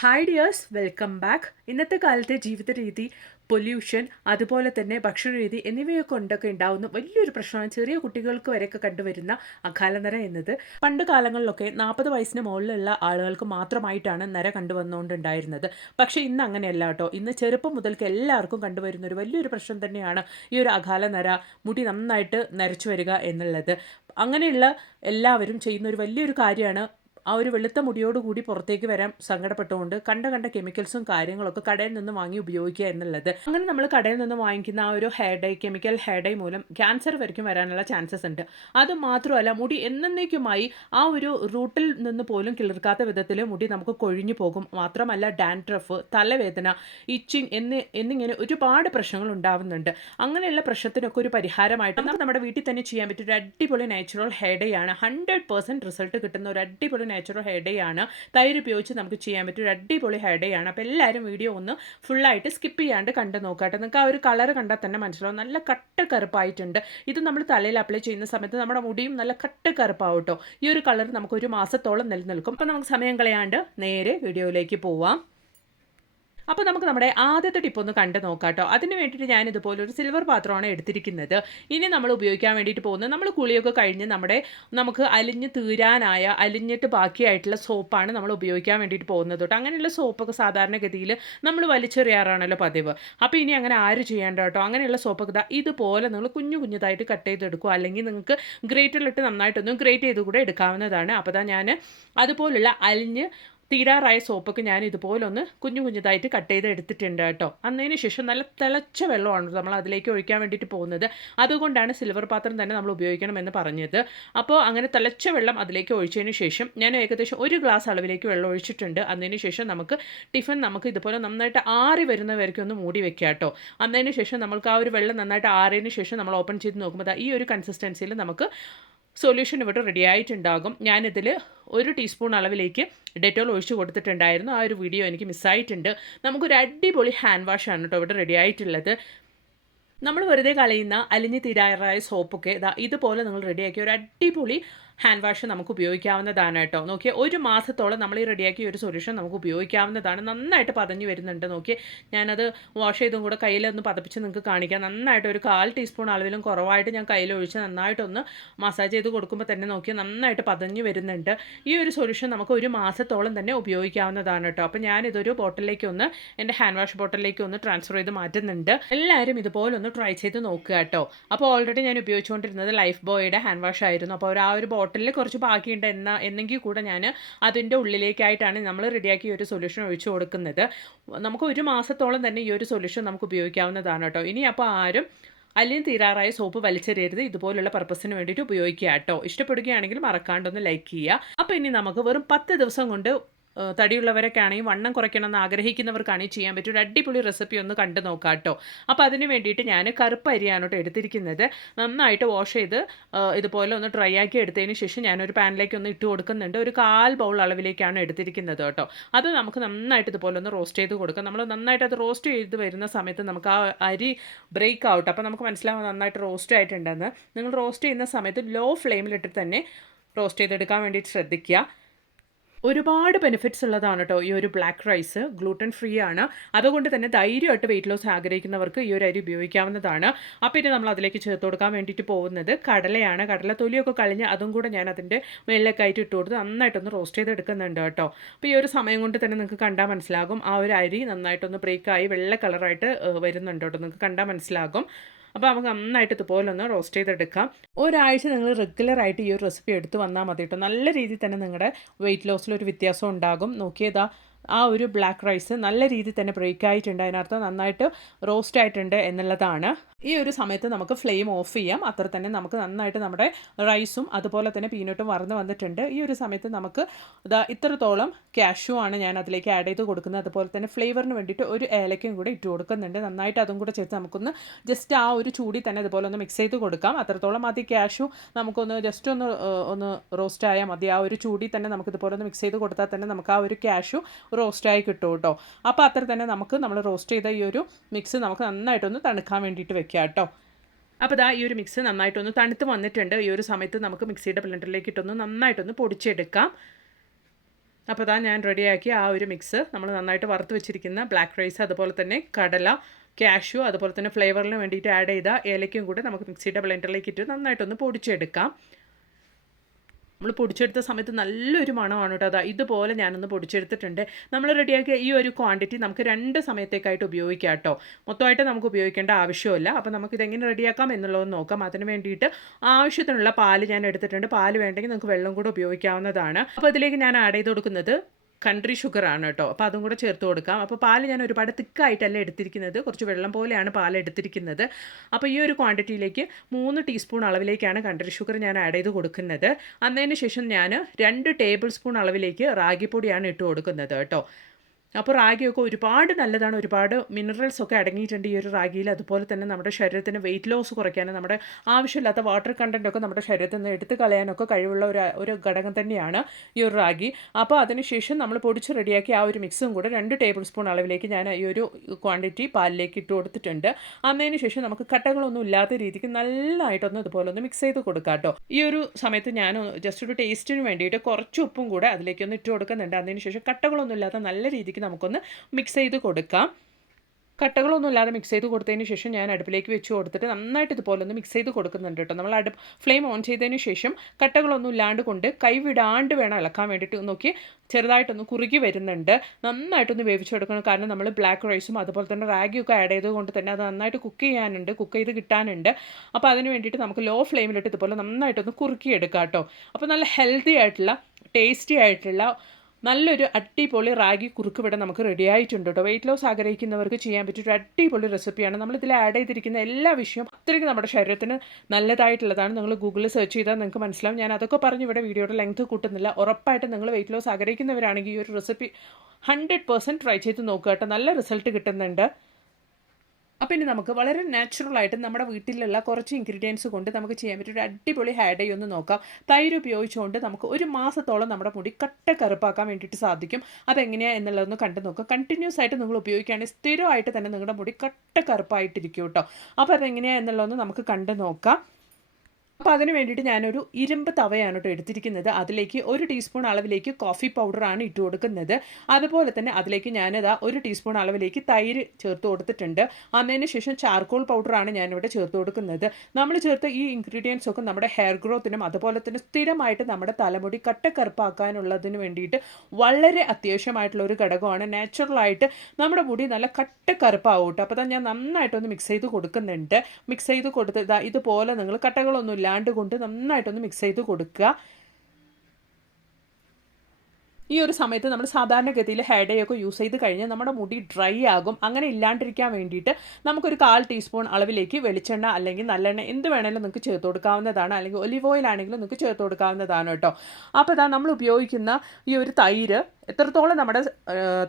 Hi dears, welcome back. ഇന്നത്തെ കാലത്തെ ജീവിത രീതി, പൊല്യൂഷൻ, അതുപോലെ തന്നെ ഭക്ഷണരീതി എന്നിവയൊക്കെ കൊണ്ടൊക്കെ ഉണ്ടാവുന്ന വലിയൊരു പ്രശ്നമാണ് ചെറിയ കുട്ടികൾക്ക് വരെയൊക്കെ കണ്ടുവരുന്ന അകാലനര എന്നത്. പണ്ട് കാലങ്ങളിലൊക്കെ 40 വയസ്സിന് മുകളിലുള്ള ആളുകൾക്ക് മാത്രമായിട്ടാണ് നര കണ്ടുവന്നുകൊണ്ടുണ്ടായിരുന്നത്. പക്ഷേ ഇന്ന് അങ്ങനെയല്ല കേട്ടോ. ഇന്ന് ചെറുപ്പം മുതൽക്ക് എല്ലാവർക്കും കണ്ടുവരുന്ന ഒരു വലിയൊരു പ്രശ്നം തന്നെയാണ് ഈ ഒരു അകാലനര, മുടി നന്നായിട്ട് നരച്ചു വരിക എന്നുള്ളത്. അങ്ങനെയുള്ള എല്ലാവരും ചെയ്യുന്ന ഒരു വലിയൊരു കാര്യമാണ് ആ ഒരു വെളുത്ത മുടിയോടുകൂടി പുറത്തേക്ക് വരാൻ സങ്കടപ്പെട്ടുകൊണ്ട് കണ്ട കെമിക്കൽസും കാര്യങ്ങളൊക്കെ കടയിൽ നിന്ന് വാങ്ങി ഉപയോഗിക്കുക എന്നുള്ളത്. അങ്ങനെ നമ്മൾ കടയിൽ നിന്ന് വാങ്ങിക്കുന്ന ആ ഒരു hair dye, chemical hair dye മൂലം ക്യാൻസർ വരയ്ക്കും വരാനുള്ള ചാൻസസ് ഉണ്ട്. അത് മാത്രമല്ല, മുടി എന്നേക്കുമായി ആ ഒരു റൂട്ടിൽ നിന്ന് പോലും കിളിർക്കാത്ത വിധത്തിൽ മുടി നമുക്ക് കൊഴിഞ്ഞു പോകും. മാത്രമല്ല ഡാൻഡ്രഫ്, തലവേദന, ഇച്ചിങ് എന്നിങ്ങനെ ഒരുപാട് പ്രശ്നങ്ങൾ ഉണ്ടാവുന്നുണ്ട്. അങ്ങനെയുള്ള പ്രശ്നത്തിനൊക്കെ ഒരു പരിഹാരമായിട്ട് നമുക്ക് നമ്മുടെ വീട്ടിൽ തന്നെ ചെയ്യാൻ പറ്റിയ ഒരു അടിപൊളി നാച്ചുറൽ ഹെയർ ഡൈ ആണ്. 100% റിസൾട്ട് കിട്ടുന്ന ഒരു അടിപൊളി നാച്ചുറൽ ഹെയർ ഡൈ ആണ്. തൈര് ഉപയോഗിച്ച് നമുക്ക് ചെയ്യാൻ പറ്റിയ ഒരു അടിപൊളി ഹെയർ ഡൈ ആണ്. അപ്പോൾ എല്ലാവരും വീഡിയോ ഒന്ന് ഫുള്ളായിട്ട് സ്കിപ്പ് ചെയ്യാണ്ട് കണ്ട് നോക്കാട്ടെ. നിങ്ങൾക്ക് ആ ഒരു കളർ കണ്ടാൽ തന്നെ മനസ്സിലാവും, നല്ല കട്ട കറുപ്പായിട്ടുണ്ട്. ഇത് നമ്മൾ തലയിൽ അപ്ലൈ ചെയ്യുന്ന സമയത്ത് നമ്മുടെ മുടിയും നല്ല കട്ട കറുപ്പാവും കേട്ടോ. ഈ ഒരു കളർ നമുക്ക് ഒരു മാസത്തോളം നിലനിൽക്കും. അപ്പോൾ നമുക്ക് സമയം കളയാണ്ട് നേരെ വീഡിയോയിലേക്ക് പോവാം. അപ്പോൾ നമുക്ക് നമ്മുടെ ആദ്യത്തെ ടിപ്പ് ഒന്ന് കണ്ട് നോക്കാം കേട്ടോ. അതിന് വേണ്ടിയിട്ട് ഞാൻ ഇതുപോലെ ഒരു സിൽവർ പാത്രമാണ് എടുത്തിരിക്കുന്നത്. ഇനി നമ്മൾ ഉപയോഗിക്കാൻ വേണ്ടിയിട്ട് പോകുന്നത്, നമ്മൾ കുളിയൊക്കെ കഴിഞ്ഞ് നമുക്ക് അലിഞ്ഞിട്ട് ബാക്കിയായിട്ടുള്ള സോപ്പാണ് നമ്മൾ ഉപയോഗിക്കാൻ വേണ്ടിയിട്ട് പോകുന്നത് കേട്ടോ. അങ്ങനെയുള്ള സോപ്പൊക്കെ സാധാരണഗതിയിൽ നമ്മൾ വലിച്ചെറിയാറാണല്ലോ പതിവ്. അപ്പോൾ ഇനി അങ്ങനെ ആരും ചെയ്യേണ്ട കേട്ടോ. അങ്ങനെയുള്ള സോപ്പൊക്കെ ഇതുപോലെ നിങ്ങൾ കുഞ്ഞുതായിട്ട് കട്ട് ചെയ്തെടുക്കുക, അല്ലെങ്കിൽ നിങ്ങൾക്ക് ഗ്രേറ്ററിലിട്ട് നന്നായിട്ടൊന്ന് ഗ്രേറ്റ് ചെയ്ത് കൂടെ എടുക്കാവുന്നതാണ്. അപ്പോൾ ഞാൻ അതുപോലുള്ള തീരാറായ സോപ്പൊക്കെ ഞാൻ ഇതുപോലെ ഒന്ന് കുഞ്ഞുതായിട്ട് കട്ട് ചെയ്ത് എടുത്തിട്ടുണ്ട് കേട്ടോ. അതിന് ശേഷം നല്ല തിളച്ച വെള്ളമാണ് നമ്മൾ അതിലേക്ക് ഒഴിക്കാൻ വേണ്ടിയിട്ട് പോകുന്നത്. അതുകൊണ്ടാണ് സിൽവർ പാത്രം തന്നെ നമ്മൾ ഉപയോഗിക്കണമെന്ന് പറഞ്ഞത്. അപ്പോൾ അങ്ങനെ തിളച്ച വെള്ളം അതിലേക്ക് ഒഴിച്ചതിന് ശേഷം ഞാൻ ഏകദേശം 1 ഗ്ലാസ് അളവിലേക്ക് വെള്ളം ഒഴിച്ചിട്ടുണ്ട്. അതിന് ശേഷം നമുക്ക് ഇതുപോലെ നന്നായിട്ട് ആറി വരുന്നവരേക്കും ഒന്ന് മൂടി വെക്കുക കേട്ടോ. അതിന് ശേഷം നമുക്ക് ആ ഒരു വെള്ളം നന്നായിട്ട് ആറിയതിന് ശേഷം നമ്മൾ ഓപ്പൺ ചെയ്ത് നോക്കുമ്പോൾ ഈ ഒരു കൺസിസ്റ്റൻസിയിൽ നമുക്ക് സൊല്യൂഷൻ ഇവിടെ റെഡി ആയിട്ടുണ്ടാകും. ഞാനിതിൽ 1 ടീസ്പൂൺ അളവിലേക്ക് ഡെറ്റോൾ ഒഴിച്ച് കൊടുത്തിട്ടുണ്ടായിരുന്നു. ആ ഒരു വീഡിയോ എനിക്ക് മിസ്സായിട്ടുണ്ട്. നമുക്കൊരു അടിപൊളി ഹാൻഡ് വാഷാണ് കേട്ടോ ഇവിടെ റെഡി ആയിട്ടുള്ളത്. നമ്മൾ വെറുതെ കളയുന്ന അലിഞ്ഞ് തീരാറായ സോപ്പൊക്കെ ഇതുപോലെ നിങ്ങൾ റെഡിയാക്കിയ ഒരു അടിപൊളി ഹാൻഡ് വാഷ് നമുക്ക് ഉപയോഗിക്കാവുന്നതാണ് കേട്ടോ. നോക്കിയാൽ 1 മാസത്തോളം നമ്മൾ ഈ റെഡിയാക്കിയ ഒരു സൊല്യൂഷൻ നമുക്ക് ഉപയോഗിക്കാവുന്നതാണ്. നന്നായിട്ട് പതഞ്ഞ് വരുന്നുണ്ട്. നോക്കി ഞാനത് വാഷ് ചെയ്തും കൂടെ കയ്യിലൊന്ന് പതപ്പിച്ച് നിങ്ങൾക്ക് കാണിക്കാം. നന്നായിട്ട് ഒരു 1/4 ടീസ്പൂൺ അളവിലും കുറവായിട്ട് ഞാൻ കയ്യിലൊഴിച്ച് നന്നായിട്ടൊന്ന് മസാജ് ചെയ്ത് കൊടുക്കുമ്പോൾ തന്നെ നോക്കിയാൽ നന്നായിട്ട് പതഞ്ഞ് വരുന്നുണ്ട്. ഈ ഒരു സൊല്യൂഷൻ നമുക്ക് 1 മാസത്തോളം തന്നെ ഉപയോഗിക്കാവുന്നതാണ് കേട്ടോ. അപ്പോൾ ഞാനിതൊരു എൻ്റെ ഹാൻഡ് വാഷ് ബോട്ടിലേക്ക് ഒന്ന് ട്രാൻസ്ഫർ ചെയ്ത് മാറ്റുന്നുണ്ട്. എല്ലാവരും ഇതുപോലെ ഒന്ന് ട്രൈ ചെയ്ത് നോക്കുക കേട്ടോ. അപ്പോൾ ഓൾറെഡി ഞാൻ ഉപയോഗിച്ചുകൊണ്ടിരുന്നത് ലൈഫ് ബോയുടെ ഹാൻഡ് വാഷ് ആയിരുന്നു. അപ്പോൾ ആ ഒരു ബോട്ടിലിൽ കുറച്ച് ബാക്കിയുണ്ട് എന്നെങ്കിൽ കൂടെ ഞാൻ അതിൻ്റെ ഉള്ളിലേക്കായിട്ടാണ് നമ്മൾ റെഡിയാക്കി ഒരു സൊല്യൂഷൻ ഒഴിച്ചു കൊടുക്കുന്നത്. നമുക്ക് 1 മാസത്തോളം തന്നെ ഈ ഒരു സൊല്യൂഷൻ നമുക്ക് ഉപയോഗിക്കാവുന്നതാണ് കേട്ടോ. ഇനി അപ്പോൾ ആരും അലിഞ്ഞ് തീരാറായ സോപ്പ് വലിച്ചെറിയരുത്. ഇതുപോലുള്ള പർപ്പസിന് വേണ്ടിയിട്ട് ഉപയോഗിക്കുക കേട്ടോ. ഇഷ്ടപ്പെടുകയാണെങ്കിൽ മറക്കാണ്ടൊന്ന് ലൈക്ക് ചെയ്യുക. അപ്പോൾ ഇനി നമുക്ക് വെറും 10 ദിവസം കൊണ്ട് തടിയുള്ളവരൊക്കെ ആണെങ്കിൽ, വണ്ണം കുറയ്ക്കണമെന്ന് ആഗ്രഹിക്കുന്നവർക്കാണെങ്കിൽ ചെയ്യാൻ പറ്റിയ ഒരു അടിപൊളി റെസിപ്പി ഒന്ന് കണ്ടു നോക്കാം കേട്ടോ. അപ്പോൾ അതിന് വേണ്ടിയിട്ട് ഞാൻ കറുപ്പ് അരിയാണ് കേട്ടോ എടുത്തിരിക്കുന്നത്. നന്നായിട്ട് വാഷ് ചെയ്ത് ഇതുപോലെ ഒന്ന് ഡ്രൈ ആക്കി എടുത്തതിന് ശേഷം ഞാനൊരു പാനിലേക്ക് ഒന്ന് ഇട്ട് കൊടുക്കുന്നുണ്ട്. ഒരു 1/4 ബൗൾ അളവിലേക്കാണ് എടുത്തിരിക്കുന്നത് കേട്ടോ. അത് നമുക്ക് നന്നായിട്ട് ഇതുപോലെ ഒന്ന് റോസ്റ്റ് ചെയ്ത് കൊടുക്കാം. നമ്മൾ നന്നായിട്ട് അത് റോസ്റ്റ് ചെയ്ത് വരുന്ന സമയത്ത് നമുക്ക് ആ അരി ബ്രേക്ക് ആവട്ടെ. അപ്പോൾ നമുക്ക് മനസ്സിലാവും നന്നായിട്ട് റോസ്റ്റ് ആയിട്ടുണ്ടെന്ന്. നിങ്ങൾ റോസ്റ്റ് ചെയ്യുന്ന സമയത്ത് ലോ ഫ്ലെയിമിലിട്ട് തന്നെ റോസ്റ്റ് ചെയ്തെടുക്കാൻ വേണ്ടിയിട്ട് ശ്രദ്ധിക്കുക. ഒരുപാട് ബെനിഫിറ്റ്സ് ഉള്ളതാണ് കേട്ടോ ഈ ഒരു ബ്ലാക്ക് റൈസ്. ഗ്ലൂട്ടൻ ഫ്രീ ആണ്. അതുകൊണ്ട് തന്നെ ധൈര്യമായിട്ട് വെയിറ്റ് ലോസ് ആഗ്രഹിക്കുന്നവർക്ക് ഈ ഒരു അരി ഉപയോഗിക്കാവുന്നതാണ്. അപ്പോൾ ഇനി നമ്മൾ അതിലേക്ക് ചേർത്ത് കൊടുക്കാൻ വേണ്ടിയിട്ട് പോകുന്നത് കടലയാണ്. കടല തൊലിയൊക്കെ കളഞ്ഞ് അതും കൂടെ ഞാൻ അതിൻ്റെ മേളിലേക്കായിട്ട് ഇട്ട് കൊടുത്ത് നന്നായിട്ടൊന്ന് റോസ്റ്റ് ചെയ്തെടുക്കുന്നുണ്ട് കേട്ടോ. അപ്പോൾ ഈ ഒരു സമയം കൊണ്ട് തന്നെ നിങ്ങൾക്ക് കണ്ടാൽ മനസ്സിലാകും ആ ഒരു അരി നന്നായിട്ടൊന്ന് ബ്രേക്കായി വെള്ള കളറായിട്ട് വരുന്നുണ്ട് കേട്ടോ. നിങ്ങൾക്ക് കണ്ടാൽ മനസ്സിലാകും. അപ്പോൾ നമുക്ക് നന്നായിട്ട് ഇതുപോലെ ഒന്ന് റോസ്റ്റ് ചെയ്തെടുക്കാം. ഒരാഴ്ച നിങ്ങൾ റെഗുലറായിട്ട് ഈ ഒരു റെസിപ്പി എടുത്ത് വന്നാൽ മതി കേട്ടോ. നല്ല രീതിയിൽ തന്നെ നിങ്ങളുടെ വെയിറ്റ് ലോസിലൊരു വ്യത്യാസം ഉണ്ടാകും. നോക്കിയതാ ആ ഒരു ബ്ലാക്ക് റൈസ് നല്ല രീതിയിൽ തന്നെ ബ്രേക്ക് ആയിട്ടുണ്ട്. അതിനർത്ഥം നന്നായിട്ട് റോസ്റ്റ് ആയിട്ടുണ്ട് എന്നുള്ളതാണ്. ഈ ഒരു സമയത്ത് നമുക്ക് ഫ്ലെയിം ഓഫ് ചെയ്യാം. അത്ര തന്നെ നമുക്ക് നന്നായിട്ട് നമ്മുടെ റൈസും അതുപോലെ തന്നെ പീനട്ടും വറന്ന് വന്നിട്ടുണ്ട്. ഈ ഒരു സമയത്ത് നമുക്ക് ഇത്രത്തോളം കാഷ്യൂ ആണ് ഞാൻ അതിലേക്ക് ആഡ് ചെയ്ത് കൊടുക്കുന്നത്. അതുപോലെ തന്നെ ഫ്ലേവറിന് വേണ്ടിയിട്ട് ഒരു ഏലക്കയും കൂടെ ഇട്ട് കൊടുക്കുന്നുണ്ട്. നന്നായിട്ട് അതും കൂടെ ചേർത്ത് നമുക്കൊന്ന് ജസ്റ്റ് ആ ഒരു ചൂടി തന്നെ ഇതുപോലെ ഒന്ന് മിക്സ് ചെയ്ത് കൊടുക്കാം. അത്രത്തോളം മതി കാഷ്യൂ. നമുക്കൊന്ന് ജസ്റ്റ് ഒന്ന് റോസ്റ്റ് ആയാൽ മതി. ആ ഒരു ചൂടി തന്നെ നമുക്ക് ഇതുപോലെ ഒന്ന് മിക്സ് ചെയ്ത് കൊടുത്താൽ തന്നെ നമുക്ക് ആ ഒരു കാഷ്യൂ റോസ്റ്റായി കിട്ടും കേട്ടോ. അപ്പോൾ അത്ര തന്നെ നമ്മൾ റോസ്റ്റ് ചെയ്ത ഈ ഒരു മിക്സ് നമുക്ക് നന്നായിട്ടൊന്ന് തണുക്കാൻ വേണ്ടിയിട്ട് വെക്കാം കേട്ടോ. അപ്പോൾ ഈ ഒരു മിക്സ് നന്നായിട്ടൊന്ന് തണുത്ത് വന്നിട്ടുണ്ട്. ഈ ഒരു സമയത്ത് നമുക്ക് മിക്സിയുടെ ബ്ലെൻഡറിലേക്ക് ഇട്ടൊന്ന് നന്നായിട്ടൊന്ന് പൊടിച്ചെടുക്കാം. അപ്പോൾ ഇതാ ഞാൻ റെഡിയാക്കി ആ ഒരു മിക്സ് നമ്മൾ നന്നായിട്ട് വറുത്ത് വെച്ചിരിക്കുന്ന ബ്ലാക്ക് റൈസ്, അതുപോലെ തന്നെ കടല, കാഷ്യൂ, അതുപോലെ തന്നെ ഫ്ലേവറിന് വേണ്ടിയിട്ട് ആഡ് ചെയ്ത ഏലയ്ക്കും കൂടെ നമുക്ക് മിക്സിയുടെ ബ്ലെൻഡറിലേക്ക് ഇട്ട് നന്നായിട്ടൊന്ന് പൊടിച്ചെടുക്കാം. നമ്മൾ പൊടിച്ചെടുത്ത സമയത്ത് നല്ലൊരു മണമാണ് കേട്ടോ. അതാ ഇതുപോലെ ഞാനൊന്ന് പൊടിച്ചെടുത്തിട്ടുണ്ട്. നമ്മൾ റെഡിയാക്കിയ ഈ ഒരു ക്വാണ്ടിറ്റി നമുക്ക് 2 സമയത്തേക്കായിട്ട് ഉപയോഗിക്കാം കേട്ടോ. മൊത്തമായിട്ട് നമുക്ക് ഉപയോഗിക്കേണ്ട ആവശ്യമില്ല. അപ്പോൾ നമുക്കിതെങ്ങനെ റെഡിയാക്കാം എന്നുള്ളതൊന്ന് നോക്കാം. അതിന് വേണ്ടിയിട്ട് ആവശ്യത്തിനുള്ള പാല് ഞാൻ എടുത്തിട്ടുണ്ട്. പാല് വേണ്ടെങ്കിൽ നമുക്ക് വെള്ളം കൂടെ ഉപയോഗിക്കാവുന്നതാണ്. അപ്പോൾ ഇതിലേക്ക് ഞാൻ ആഡ് ചെയ്ത് കൊടുക്കുന്നത് കൺട്രി ഷുഗറാണ് കേട്ടോ. അപ്പോൾ അതും കൂടെ ചേർത്ത് കൊടുക്കാം. അപ്പോൾ പാല് ഞാൻ ഒരുപാട് തിക്കായിട്ടല്ല എടുത്തിരിക്കുന്നത്, കുറച്ച് വെള്ളം പോലെയാണ് പാൽ എടുത്തിരിക്കുന്നത്. അപ്പോൾ ഈ ഒരു ക്വാണ്ടിറ്റിയിലേക്ക് 3 ടീസ്പൂൺ അളവിലേക്കാണ് കൺട്രി ഷുഗർ ഞാൻ ആഡ് ചെയ്ത് കൊടുക്കുന്നത്. അതിന് ശേഷം ഞാൻ 2 ടേബിൾ സ്പൂൺ അളവിലേക്ക് റാഗിപ്പൊടിയാണ് ഇട്ട് കൊടുക്കുന്നത് കേട്ടോ. അപ്പോൾ റാഗിയൊക്കെ ഒരുപാട് നല്ലതാണ്, ഒരുപാട് മിനറൽസൊക്കെ അടങ്ങിയിട്ടുണ്ട് ഈ ഒരു റാഗിയിൽ. അതുപോലെ തന്നെ നമ്മുടെ ശരീരത്തിന് വെയിറ്റ് ലോസ് കുറയ്ക്കാനും നമ്മുടെ ആവശ്യമില്ലാത്ത വാട്ടർ കണ്ടൻറ്റൊക്കെ നമ്മുടെ ശരീരത്തിൽ നിന്ന് എടുത്ത് കളയാനൊക്കെ കഴിവുള്ള ഒരു ഘടകം തന്നെയാണ് ഈ ഒരു റാഗി. അപ്പോൾ അതിനുശേഷം നമ്മൾ പൊടിച്ച് റെഡിയാക്കി ആ ഒരു മിക്സും കൂടെ 2 ടേബിൾ സ്പൂൺ അളവിലേക്ക് ഞാൻ ഈ ഒരു ക്വാണ്ടിറ്റി പാലിലേക്ക് ഇട്ട് കൊടുത്തിട്ടുണ്ട്. അതിന് ശേഷം നമുക്ക് കട്ടകളൊന്നും ഇല്ലാത്ത രീതിക്ക് നല്ലതായിട്ടൊന്ന് ഇതുപോലെ ഒന്ന് മിക്സ് ചെയ്ത് കൊടുക്കാം കേട്ടോ. ഈ ഒരു സമയത്ത് ഞാൻ ജസ്റ്റ് ഒരു ടേസ്റ്റിന് വേണ്ടിയിട്ട് കുറച്ച് ഉപ്പും കൂടെ അതിലേക്കൊന്ന് ഇട്ട് കൊടുക്കുന്നുണ്ട്. അതിന് ശേഷം കട്ടകളൊന്നും ഇല്ലാത്ത നല്ല രീതിക്ക് നമുക്കൊന്ന് മിക്സ് ചെയ്ത് കൊടുക്കാം. കട്ടകളൊന്നും ഇല്ലാതെ മിക്സ് ചെയ്ത് കൊടുത്തതിന് ശേഷം ഞാൻ അടുപ്പിലേക്ക് വെച്ച് കൊടുത്തിട്ട് നന്നായിട്ട് ഇതുപോലെ ഒന്ന് മിക്സ് ചെയ്ത് കൊടുക്കുന്നുണ്ട് കേട്ടോ. നമ്മൾ ഫ്ലെയിം ഓൺ ചെയ്തതിന് ശേഷം കട്ടകളൊന്നും ഇല്ലാണ്ട് കൊണ്ട് കൈ വിടാണ്ട് വേണം ഇളക്കാൻ വേണ്ടിയിട്ട്. നോക്കി ചെറുതായിട്ടൊന്ന് കുറുകി വരുന്നുണ്ട്. നന്നായിട്ടൊന്ന് വേവിച്ചെടുക്കണം. കാരണം നമ്മൾ ബ്ലാക്ക് റൈസും അതുപോലെ തന്നെ റാഗിയൊക്കെ ആഡ് ചെയ്തുകൊണ്ട് തന്നെ അത് നന്നായിട്ട് കുക്ക് ചെയ്ത് കിട്ടാനുണ്ട്. അപ്പോൾ അതിന് വേണ്ടിയിട്ട് നമുക്ക് ലോ ഫ്ലെയിമിലിട്ട് ഇതുപോലെ നന്നായിട്ടൊന്ന് കുറുക്കിയെടുക്കാം കേട്ടോ. അപ്പോൾ നല്ല ഹെൽത്തി ആയിട്ടുള്ള ടേസ്റ്റി ആയിട്ടുള്ള നല്ലൊരു അടിപൊളി റാഗി കുറുക്ക് ഇവിടെ നമുക്ക് റെഡി ആയിട്ടുണ്ട് കേട്ടോ. വെയിറ്റ് ലോസ് ആഗ്രഹിക്കുന്നവർക്ക് ചെയ്യാൻ പറ്റിയൊരു അടിപൊളി റെസിപ്പിയാണ്. നമ്മളിതിൽ ആഡ് ചെയ്തിരിക്കുന്ന എല്ലാ വിഷയവും അത്രയ്ക്ക് നമ്മുടെ ശരീരത്തിന് നല്ലതായിട്ടുള്ളതാണ്. നിങ്ങൾ ഗൂഗിളിൽ സെർച്ച് ചെയ്താൽ നിങ്ങൾക്ക് മനസ്സിലാവും. ഞാൻ അതൊക്കെ പറഞ്ഞ് ഇവിടെ വീഡിയോയുടെ ലെങ്ത് കൂട്ടുന്നില്ല. ഉറപ്പായിട്ടും നിങ്ങൾ വെയിറ്റ് ലോസ് ആഗ്രഹിക്കുന്നവരാണെങ്കിൽ ഈ ഒരു റെസിപ്പി 100% ട്രൈ ചെയ്ത് നോക്കുക കേട്ടോ. നല്ല റിസൾട്ട് കിട്ടുന്നുണ്ട്. അപ്പോൾ ഇനി നമുക്ക് വളരെ നാച്ചുറലായിട്ട് നമ്മുടെ വീട്ടിലുള്ള കുറച്ച് ഇൻഗ്രീഡിയൻസ് കൊണ്ട് നമുക്ക് ചെയ്യാൻ പറ്റിയൊരു അടിപൊളി ഹെയർ ഡൈ ഒന്ന് നോക്കാം. തൈര് ഉപയോഗിച്ചുകൊണ്ട് നമുക്ക് 1 മാസത്തോളം നമ്മുടെ മുടി കട്ട കറുപ്പാക്കാൻ വേണ്ടിയിട്ട് സാധിക്കും. അതെങ്ങനെയാണ് എന്നുള്ളതൊന്ന് കണ്ടു നോക്കുക. കണ്ടിന്യൂസ് ആയിട്ട് നിങ്ങൾ ഉപയോഗിക്കുകയാണെങ്കിൽ സ്ഥിരമായിട്ട് തന്നെ നിങ്ങളുടെ മുടി കട്ട കറുപ്പായിട്ടിരിക്കും കേട്ടോ. അപ്പോൾ അതെങ്ങനെയാണ് എന്നുള്ളതൊന്ന് നമുക്ക് കണ്ടു നോക്കാം. അപ്പോൾ അതിന് വേണ്ടിയിട്ട് ഞാനൊരു ഇരുമ്പ് തവയാണ് കേട്ടോ എടുത്തിരിക്കുന്നത്. അതിലേക്ക് 1 ടീസ്പൂൺ അളവിലേക്ക് കോഫി പൗഡറാണ് ഇട്ട് കൊടുക്കുന്നത്. അതുപോലെ തന്നെ അതിലേക്ക് ഞാനിതാ 1 ടീസ്പൂൺ അളവിലേക്ക് തൈര് ചേർത്ത് കൊടുത്തിട്ടുണ്ട്. അതിന് ശേഷം ചാർക്കോൾ പൗഡറാണ് ഞാനിവിടെ ചേർത്ത് കൊടുക്കുന്നത്. നമ്മൾ ചേർത്ത ഈ ഇൻഗ്രീഡിയൻസ് ഒക്കെ നമ്മുടെ ഹെയർ ഗ്രോത്തിനും അതുപോലെ തന്നെ സ്ഥിരമായിട്ട് നമ്മുടെ തലമുടി കട്ടക്കറുപ്പാക്കാനുള്ളതിന് വേണ്ടിയിട്ട് വളരെ അത്യാവശ്യമായിട്ടുള്ള ഒരു ഘടകമാണ്. നാച്ചുറലായിട്ട് നമ്മുടെ മുടി നല്ല കട്ടക്കറുപ്പാവും കേട്ടോ. അപ്പോൾ ഞാൻ നന്നായിട്ടൊന്ന് മിക്സ് ചെയ്ത് കൊടുക്കുന്നുണ്ട്. മിക്സ് ചെയ്ത് കൊടുത്ത് ഇതുപോലെ നിങ്ങൾ കട്ടകളൊന്നുമില്ല കൊണ്ട് നന്നായിട്ടൊന്ന് മിക്സ് ചെയ്ത് കൊടുക്കുക. ഈ ഒരു സമയത്ത് നമ്മൾ സാധാരണഗതിയിൽ ഹെയർ ഡൈ ഒക്കെ യൂസ് ചെയ്ത് കഴിഞ്ഞാൽ നമ്മുടെ മുടി ഡ്രൈ ആകും. അങ്ങനെ ഇല്ലാണ്ടിരിക്കാൻ വേണ്ടിയിട്ട് നമുക്കൊരു 1/4 ടീസ്പൂൺ അളവിലേക്ക് വെളിച്ചെണ്ണ അല്ലെങ്കിൽ നല്ലെണ്ണ എന്ത് വേണമെങ്കിലും നിങ്ങൾക്ക് ചേർത്ത് കൊടുക്കാവുന്നതാണ്. അല്ലെങ്കിൽ ഒലിവ് ഓയിൽ ആണെങ്കിലും നിങ്ങൾക്ക് ചേർത്ത് കൊടുക്കാവുന്നതാണ് കേട്ടോ. അപ്പോൾ നമ്മൾ ഉപയോഗിക്കുന്ന ഈ ഒരു തൈര് എത്രത്തോളം നമ്മുടെ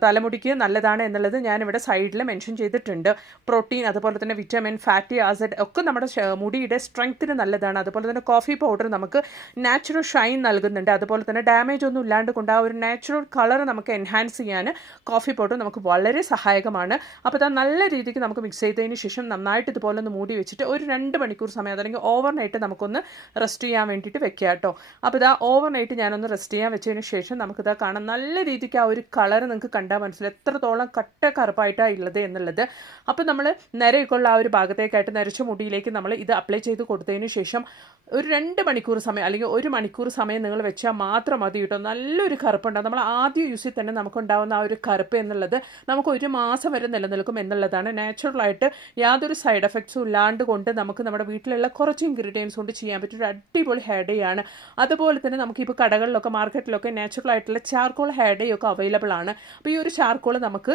തലമുടിക്ക് നല്ലതാണ് എന്നുള്ളത് ഞാനിവിടെ സൈഡിൽ മെൻഷൻ ചെയ്തിട്ടുണ്ട്. പ്രോട്ടീൻ, അതുപോലെ തന്നെ വിറ്റമിൻ, ഫാറ്റി ആസിഡ് ഒക്കെ നമ്മുടെ മുടിയുടെ സ്ട്രെങ്ത്തിന് നല്ലതാണ്. അതുപോലെ തന്നെ കോഫി പൗഡർ നമുക്ക് നാച്ചുറൽ ഷൈൻ നൽകുന്നുണ്ട്. അതുപോലെ തന്നെ ഡാമേജ് ഒന്നും ഇല്ലാണ്ട് കൊണ്ട് ആ ഒരു നാച്ചുറൽ കളർ നമുക്ക് എൻഹാൻസ് ചെയ്യാൻ കോഫി പൗഡർ നമുക്ക് വളരെ സഹായകമാണ്. അപ്പോൾ നല്ല രീതിക്ക് നമുക്ക് മിക്സ് ചെയ്തതിന് ശേഷം നന്നായിട്ട് ഇതുപോലെ ഒന്ന് മൂടി വെച്ചിട്ട് ഒരു 2 മണിക്കൂർ സമയം അല്ലെങ്കിൽ ഓവർനൈറ്റ് നമുക്കൊന്ന് റെസ്റ്റ് ചെയ്യാൻ വേണ്ടിയിട്ട് വെക്കുക കേട്ടോ. അപ്പോൾ ഓവർനൈറ്റ് ഞാനൊന്ന് റെസ്റ്റ് ചെയ്യാൻ വെച്ചതിന് ശേഷം നമുക്കിതാ കാണാം നല്ല രീതിക്ക് ആ ഒരു കളർ നിങ്ങൾക്ക് കണ്ടാൽ മനസ്സിലാവും എത്രത്തോളം കട്ട കറുപ്പായിട്ടാണ് ഉള്ളത് എന്നുള്ളത്. അപ്പോൾ നമ്മൾ നരയൊക്കെ ഉള്ള ആ ഒരു ഭാഗത്തേക്കായിട്ട് നരച്ച മുടിയിലേക്ക് നമ്മൾ ഇത് അപ്ലൈ ചെയ്ത് കൊടുത്തതിന് ശേഷം ഒരു 2 മണിക്കൂർ സമയം അല്ലെങ്കിൽ 1 മണിക്കൂർ സമയം നിങ്ങൾ വെച്ചാൽ മാത്രം മതി കേട്ടോ. നല്ലൊരു കറുപ്പുണ്ടാകും. നമ്മൾ ആദ്യ യൂസിൽ തന്നെ നമുക്കുണ്ടാകുന്ന ആ ഒരു കറുപ്പ് എന്നുള്ളത് നമുക്ക് 1 മാസം വരെ നിലനിൽക്കും എന്നുള്ളതാണ്. നാച്ചുറലായിട്ട് യാതൊരു സൈഡ് എഫക്ട്സും ഇല്ലാണ്ട് കൊണ്ട് നമുക്ക് നമ്മുടെ വീട്ടിലുള്ള കുറച്ച് ഇൻഗ്രീഡിയൻസ് കൊണ്ട് ചെയ്യാൻ പറ്റിയ ഒരു അടിപൊളി ഹെയർ ഡൈ ആണ്. അതുപോലെ തന്നെ നമുക്കിപ്പോൾ കടകളിലൊക്കെ മാർക്കറ്റിലൊക്കെ നാച്ചുറൽ ആയിട്ടുള്ള ചാർക്കോൾ ഹെയർ ഡൈ ഒക്കെ അവൈലബിൾ ആണ്. അപ്പോൾ ഈ ഒരു ചാർക്കോൾ നമുക്ക്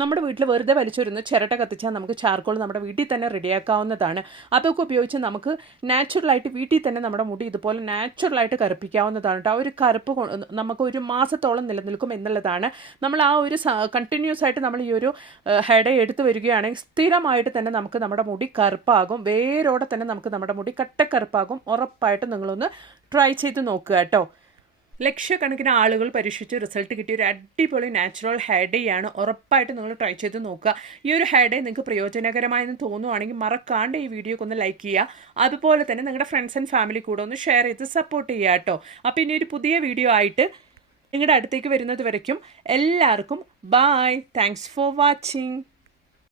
നമ്മുടെ വീട്ടിൽ വെറുതെ വലിച്ചൊരുന്ന് ചിരട്ട കത്തിച്ചാൽ നമുക്ക് ചാർക്കോൾ നമ്മുടെ വീട്ടിൽ തന്നെ റെഡിയാക്കാവുന്നതാണ്. അതൊക്കെ ഉപയോഗിച്ച് നമുക്ക് നാച്ചുറലായിട്ട് വീട്ടിൽ തന്നെ നമ്മുടെ മുടി ഇതുപോലെ നാച്ചുറലായിട്ട് കറുപ്പിക്കാവുന്നതാണ് കേട്ടോ. ആ ഒരു കറുപ്പ് നമുക്ക് 1 മാസത്തോളം നിലനിൽക്കും എന്നുള്ളതാണ്. നമ്മൾ ആ ഒരു കണ്ടിന്യൂസ് ആയിട്ട് നമ്മൾ ഈ ഒരു ഹെയർ ഡൈ എടുത്ത് വരികയാണെങ്കിൽ സ്ഥിരമായിട്ട് തന്നെ നമുക്ക് നമ്മുടെ മുടി കറുപ്പാകും. വേരോടെ തന്നെ നമുക്ക് നമ്മുടെ മുടി കട്ടക്കറുപ്പാകും. ഉറപ്പായിട്ട് നിങ്ങളൊന്ന് ട്രൈ ചെയ്ത് നോക്കുക കേട്ടോ. ലക്ഷക്കണക്കിന് ആളുകൾ പരീക്ഷിച്ച് റിസൾട്ട് കിട്ടിയ ഒരു അടിപൊളി നാച്ചുറൽ ഹെയർ ഡൈ ആണ്. ഉറപ്പായിട്ട് നിങ്ങൾ ട്രൈ ചെയ്ത് നോക്കുക. ഈ ഒരു ഹെയർ ഡൈ നിങ്ങൾക്ക് പ്രയോജനകരമായെന്ന് തോന്നുവാണെങ്കിൽ മറക്കാണ്ട് ഈ വീഡിയോക്ക് ഒന്ന് ലൈക്ക് ചെയ്യുക. അതുപോലെ തന്നെ നിങ്ങളുടെ ഫ്രണ്ട്സ് ആൻഡ് ഫാമിലി കൂടെ ഒന്ന് ഷെയർ ചെയ്ത് സപ്പോർട്ട് ചെയ്യുക കേട്ടോ. അപ്പോൾ ഇനി ഒരു പുതിയ വീഡിയോ ആയിട്ട് നിങ്ങളുടെ അടുത്തേക്ക് വരുന്നത് വരയ്ക്കും എല്ലാവർക്കും ബൈ. Thanks for watching.